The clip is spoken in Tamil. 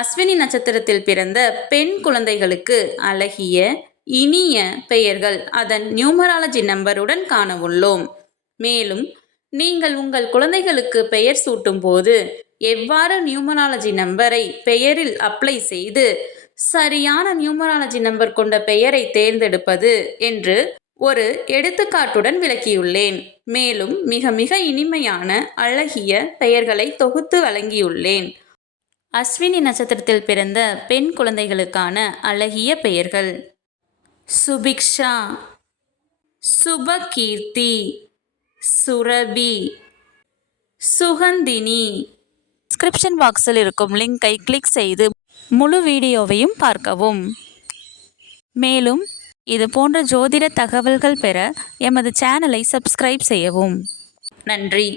அஸ்வினி நட்சத்திரத்தில் பிறந்த பெண் குழந்தைகளுக்கு அழகிய இனிய பெயர்கள் அதன் நியூமராலஜி நம்பருடன் காண உள்ளோம். மேலும் நீங்கள் உங்கள் குழந்தைகளுக்கு பெயர் சூட்டும் போது எவ்வாறு நியூமராலஜி நம்பரை பெயரில் அப்ளை செய்து சரியான நியூமராலஜி நம்பர் கொண்ட பெயரை தேர்ந்தெடுப்பது என்று ஒரு எடுத்துக்காட்டுடன் விளக்கியுள்ளேன். மேலும் மிக மிக இனிமையான அழகிய பெயர்களை தொகுத்து வழங்கியுள்ளேன். அஸ்வினி நட்சத்திரத்தில் பிறந்த பெண் குழந்தைகளுக்கான அழகிய பெயர்கள்: சுபிக்ஷா, சுபகீர்த்தி, சுரபி, சுகந்தினி. டிஸ்கிரிப்ஷன் பாக்ஸில் இருக்கும் லிங்கை கிளிக் செய்து முழு வீடியோவையும் பார்க்கவும். மேலும் இது போன்ற ஜோதிட தகவல்கள் பெற எமது சேனலை சப்ஸ்கிரைப் செய்யவும். நன்றி.